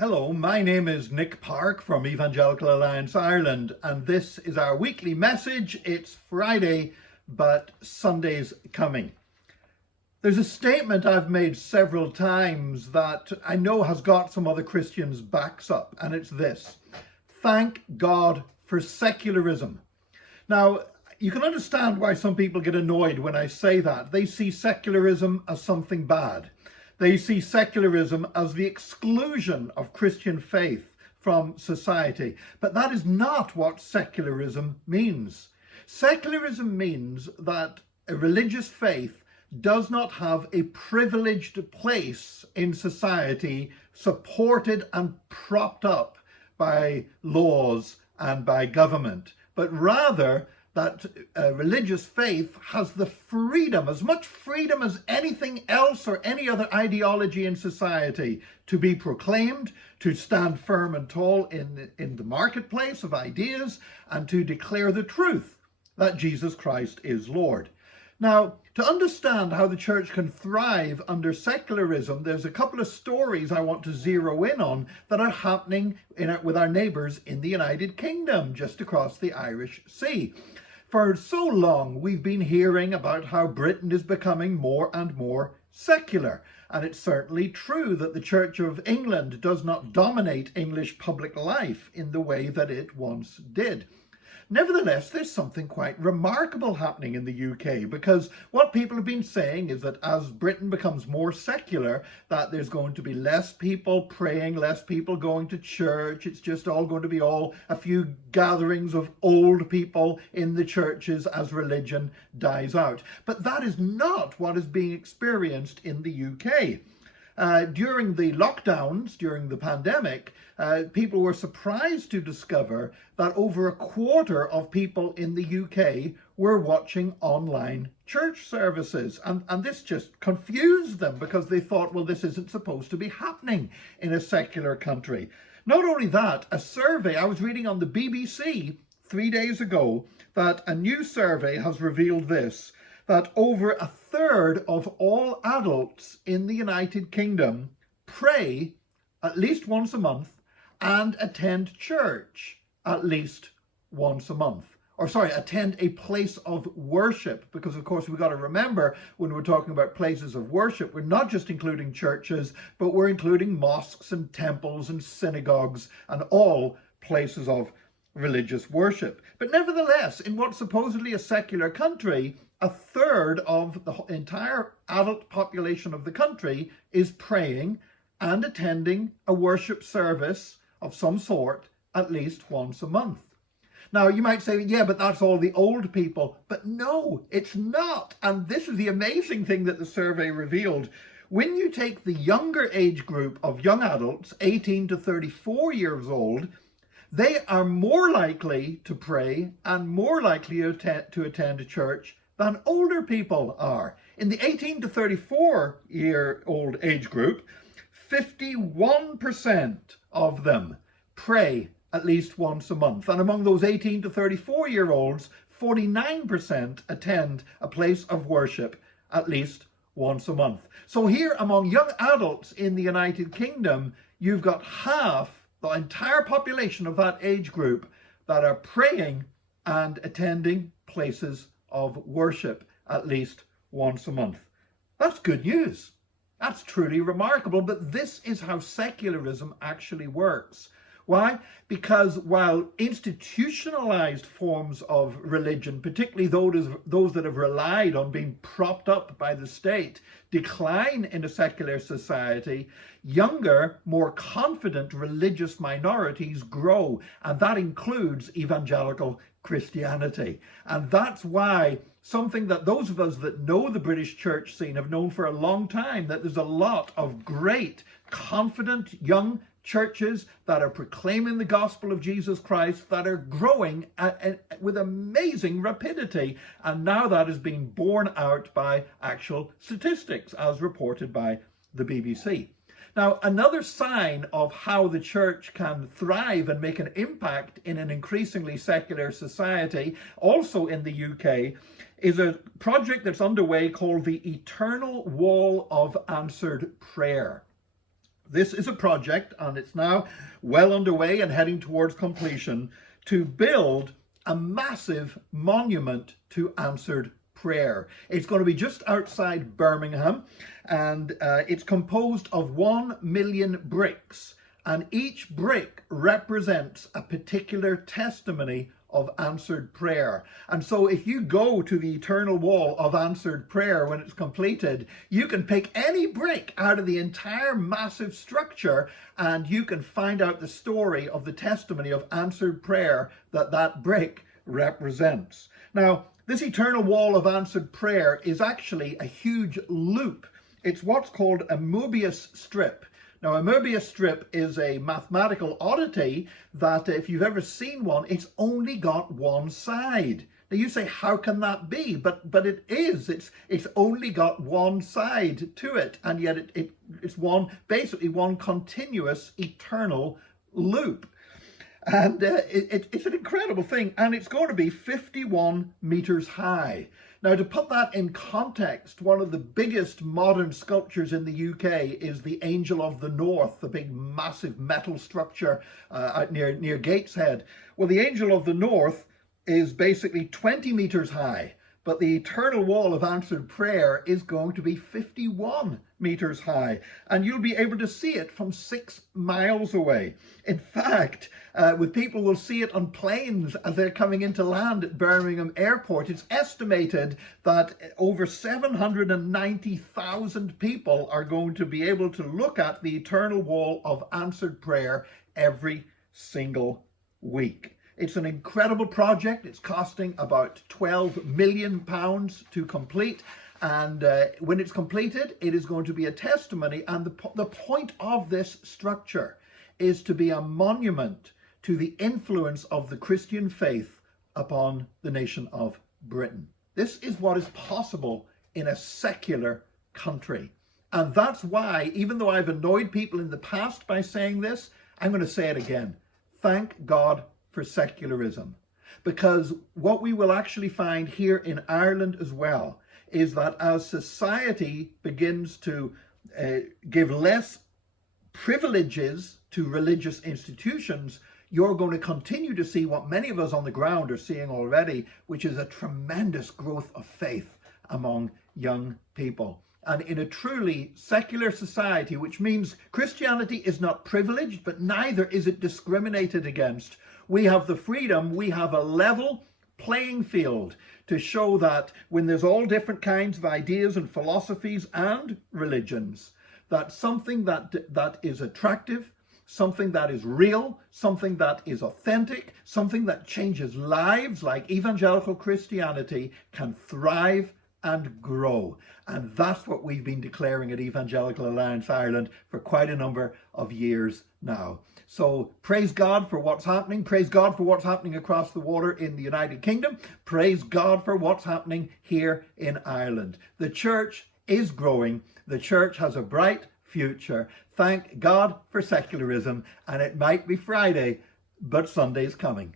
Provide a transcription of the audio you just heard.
Hello, my name is Nick Park from Evangelical Alliance Ireland, and this is our weekly message. It's Friday, but Sunday's coming. There's a statement I've made several times that I know has got some other Christians' backs up, and it's this: thank God for secularism. Now, you can understand why some people get annoyed when I say that. They see secularism as something bad. They see secularism as the exclusion of Christian faith from society. But that is not what secularism means. Secularism means that a religious faith does not have a privileged place in society, supported and propped up by laws and by government, but rather that religious faith has the freedom, as much freedom as anything else or any other ideology in society, to be proclaimed, to stand firm and tall in the marketplace of ideas, and to declare the truth that Jesus Christ is Lord. Now, to understand how the church can thrive under secularism, there's a couple of stories I want to zero in on that are happening with our neighbours in the United Kingdom, just across the Irish Sea. For so long, we've been hearing about how Britain is becoming more and more secular. And it's certainly true that the Church of England does not dominate English public life in the way that it once did. Nevertheless, there's something quite remarkable happening in the UK, because what people have been saying is that as Britain becomes more secular, that there's going to be less people praying, less people going to church. It's just all going to be a few gatherings of old people in the churches as religion dies out. But that is not what is being experienced in the UK. During the lockdowns, during the pandemic, people were surprised to discover that over a quarter of people in the UK were watching online church services. And this just confused them, because they thought, well, this isn't supposed to be happening in a secular country. Not only that, a survey, I was reading on the BBC 3 days ago that a new survey has revealed this, that over a third of all adults in the United Kingdom pray at least once a month and attend church at least once a month. Or sorry, attend a place of worship, because of course we've got to remember, when we're talking about places of worship, we're not just including churches, but we're including mosques and temples and synagogues and all places of religious worship. But nevertheless, in what's supposedly a secular country, a third of the entire adult population of the country is praying and attending a worship service of some sort at least once a month. Now, you might say, yeah, but that's all the old people. But no, it's not. And this is the amazing thing that the survey revealed. When you take the younger age group of young adults, 18 to 34 years old, they are more likely to pray and more likely to attend a church than older people are. In the 18 to 34-year-old age group, 51% of them pray at least once a month. And among those 18 to 34-year-olds, 49% attend a place of worship at least once a month. So here, among young adults in the United Kingdom, you've got half the entire population of that age group that are praying and attending places of worship at least once a month. That's good news. That's truly remarkable. But this is how secularism actually works. Why? Because while institutionalized forms of religion, particularly those that have relied on being propped up by the state, decline in a secular society, younger, more confident religious minorities grow, and that includes evangelical Christianity. And that's why something that those of us that know the British church scene have known for a long time, that there's a lot of great, confident young churches that are proclaiming the gospel of Jesus Christ, that are growing with amazing rapidity. And now that is being borne out by actual statistics, as reported by the BBC. Now, another sign of how the church can thrive and make an impact in an increasingly secular society, also in the UK, is a project that's underway called the Eternal Wall of Answered Prayer. This is a project, and it's now well underway and heading towards completion, to build a massive monument to answered prayer. It's going to be just outside Birmingham, and it's composed of 1 million bricks, and each brick represents a particular testimony of answered prayer. And so if you go to the eternal wall of answered prayer when it's completed, you can pick any brick out of the entire massive structure, and you can find out the story of the testimony of answered prayer that that brick represents. Now, this eternal wall of answered prayer is actually a huge loop. It's what's called a Mobius strip. Now, a Mobius strip is a mathematical oddity that, if you've ever seen one, it's only got one side. Now, you say, how can that be? But it is. It's only got one side to it, and yet it's basically one continuous eternal loop. And it's an incredible thing, and it's going to be 51 meters high. Now, to put that in context, one of the biggest modern sculptures in the UK is the Angel of the North, the big massive metal structure out near Gateshead. Well, the Angel of the North is basically 20 meters high, but the eternal wall of answered prayer is going to be 51 meters high, and you'll be able to see it from 6 miles away. In fact, people will see it on planes as they're coming into land at Birmingham Airport. It's estimated that over 790,000 people are going to be able to look at the eternal wall of answered prayer every single week. It's an incredible project. It's costing about £12 million to complete. And when it's completed, it is going to be a testimony. And the point of this structure is to be a monument to the influence of the Christian faith upon the nation of Britain. This is what is possible in a secular country. And that's why, even though I've annoyed people in the past by saying this, I'm going to say it again. Thank God for secularism. Because what we will actually find here in Ireland as well is that as society begins to give less privileges to religious institutions, you're going to continue to see what many of us on the ground are seeing already, which is a tremendous growth of faith among young people. And in a truly secular society, which means Christianity is not privileged, but neither is it discriminated against, we have the freedom, we have a level playing field to show that when there's all different kinds of ideas and philosophies and religions, that something that is attractive, something that is real, something that is authentic, something that changes lives like evangelical Christianity can thrive and grow. And that's what we've been declaring at Evangelical Alliance Ireland for quite a number of years now. So praise God for what's happening. Praise God for what's happening across the water in the United Kingdom. Praise God for what's happening here in Ireland. The church is growing. The church has a bright future. Thank God for secularism. And it might be Friday, but Sunday's coming.